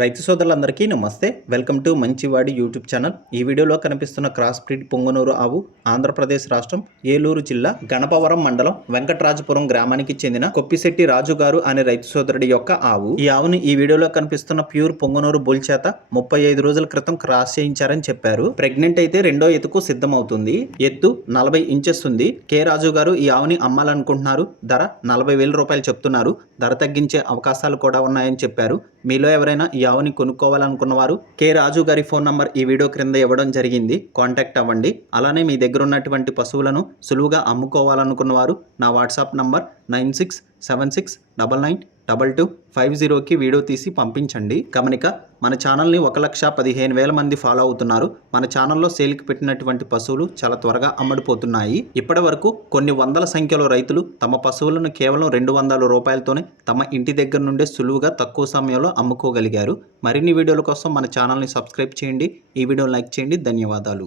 రైతు సోదరులందరికీ నమస్తే. వెల్కమ్ టు మంచివాడి యూట్యూబ్ ఛానల్. ఈ వీడియోలో కనిపిస్తున్న క్రాస్ బ్రీడ్ పొంగనూరు ఆవు ఆంధ్రప్రదేశ్ రాష్ట్రం ఏలూరు జిల్లా గణపవరం మండలం వెంకటరాజపురం గ్రామానికి చెందిన కొప్పిశెట్టి రాజు గారు అనే రైతు సోదరుడి యొక్క ఆవు. ఈ ఆవుని ఈ వీడియోలో కనిపిస్తున్న ప్యూర్ పొంగనూరు బుల్ చేత 35 రోజుల క్రితం క్రాస్ చేయించారని చెప్పారు. ప్రెగ్నెంట్ అయితే రెండో ఎత్తుకు సిద్ధమవుతుంది. ఎత్తు 40 ఇంచెస్ ఉంది. కె రాజు గారు ఈ ఆవుని అమ్మాలనుకుంటున్నారు. ధర 40,000 రూపాయలు చెప్తున్నారు. ధర తగ్గించే అవకాశాలు కూడా ఉన్నాయని చెప్పారు. మీలో ఎవరైనా ఈ ఆవుని కొనుక్కోవాలనుకున్న వారు కె రాజు గారి ఫోన్ నంబర్ ఈ వీడియో క్రింద ఇవ్వడం జరిగింది. కాంటాక్ట్ అవ్వండి. అలానే మీ దగ్గర ఉన్నటువంటి పశువులను సులువుగా అమ్ముకోవాలనుకున్న వారు నా వాట్సాప్ నంబర్ 9676992250కి వీడియో తీసి పంపించండి. గమనిక, మన ఛానల్ని 1,15,000 మంది ఫాలో అవుతున్నారు. మన ఛానల్లో సేల్కి పెట్టినటువంటి పశువులు చాలా త్వరగా అమ్మడిపోతున్నాయి. ఇప్పటి వరకు కొన్ని వందల సంఖ్యలో రైతులు తమ పశువులను కేవలం 200 రూపాయలతోనే తమ ఇంటి దగ్గర నుండే సులువుగా తక్కువ సమయంలో అమ్ముకోగలిగారు. మరిన్ని వీడియోల కోసం మన ఛానల్ని సబ్స్క్రైబ్ చేయండి. ఈ వీడియోని లైక్ చేయండి. ధన్యవాదాలు.